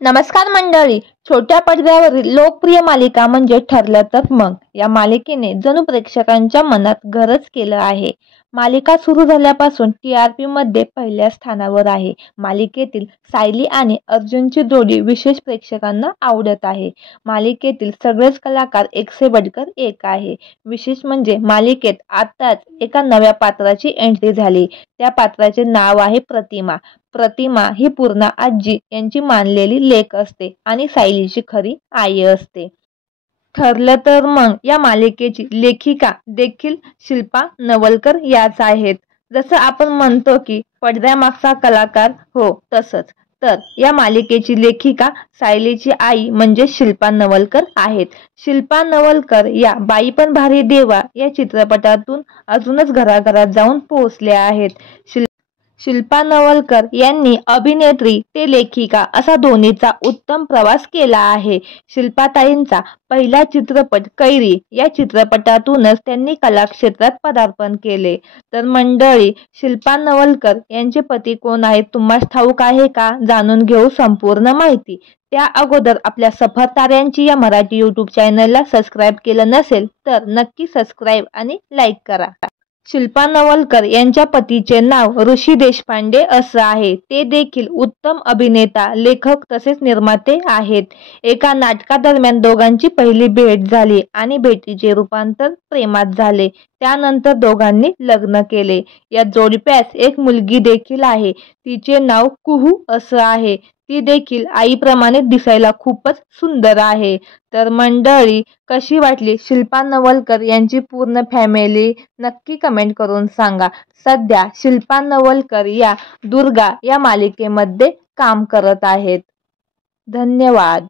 नमस्कार मंडळी. छोट्या पडद्यावरील लोकप्रिय मालिका म्हणजे ठरलं तर मग या मालिकेने जणू प्रेक्षकांच्या मनात घरच केलं आहे. मालिका सुरू झाल्यापासून TRP मध्ये पहिल्या स्थानावर आहे. मालिकेतील सायली आणि अर्जुनची जोडी विशेष प्रेक्षकांना आवडत आहे. मालिकेतील सगळेच कलाकार एक से बढ़कर एक आहे. विशेष म्हणजे मालिकेत आताच एका नव्या पात्राची एंट्री झाली. त्या पात्राचे नाव आहे प्रतिमा. प्रतिमा ही पूर्णा आजी यांची मानलेली लेक असते आणि सायलीची खरी आई असते. ठरलं तर मग या मालिकेची लेखिका देखील शिल्पा नवलकर याच आहेत. जसं आपण म्हणतो की पडद्यामागचा कलाकार, हो तसंच. तर या मालिकेची लेखिका सायलीची आई म्हणजे शिल्पा नवलकर आहेत. शिल्पा नवलकर या बाई पण भारी देवा या चित्रपटातून अजूनच घराघरात जाऊन पोहोचल्या आहेत. शिल्पा नवलकर यांनी अभिनेत्री ते लेखिका असा दोन्हीचा उत्तम प्रवास केला आहे. शिल्पाताईंचा पहिला चित्रपट कैरी या चित्रपटातूनच त्यांनी कलाक्षेत्रात पदार्पण केले. तर मंडळी, शिल्पा नवलकर यांचे पती कोण आहेत तुम्हाला ठाऊक आहे का? जाणून घेऊ संपूर्ण माहिती. त्या अगोदर आपल्या सफर ताऱ्यांची या मराठी यूट्यूब चॅनलला सबस्क्राईब केलं नसेल तर नक्की सबस्क्राईब आणि लाईक करा. शिल्पा नवलकर यांच्या पतीचे नाव ऋषी देशपांडे असं आहे. ते देखील उत्तम अभिनेता, लेखक तसेच निर्माते आहेत. एका नाटकादरम्यान दोघांची पहिली भेट झाली आणि भेटीचे रूपांतर प्रेमात झाले. त्यानंतर दोघांनी लग्न केले. या जोडप्यास एक मुलगी देखील आहे. तिचे नाव कुहू असं आहे. ती देखील आईप्रमाणे दिसायला खूपच सुंदर आहे. तर मंडळी, कशी वाटली शिल्पा नवलकर यांची पूर्ण फॅमिली नक्की कमेंट करून सांगा. सध्या शिल्पा नवलकर या दुर्गा या मालिकेमध्ये काम करत आहेत. धन्यवाद.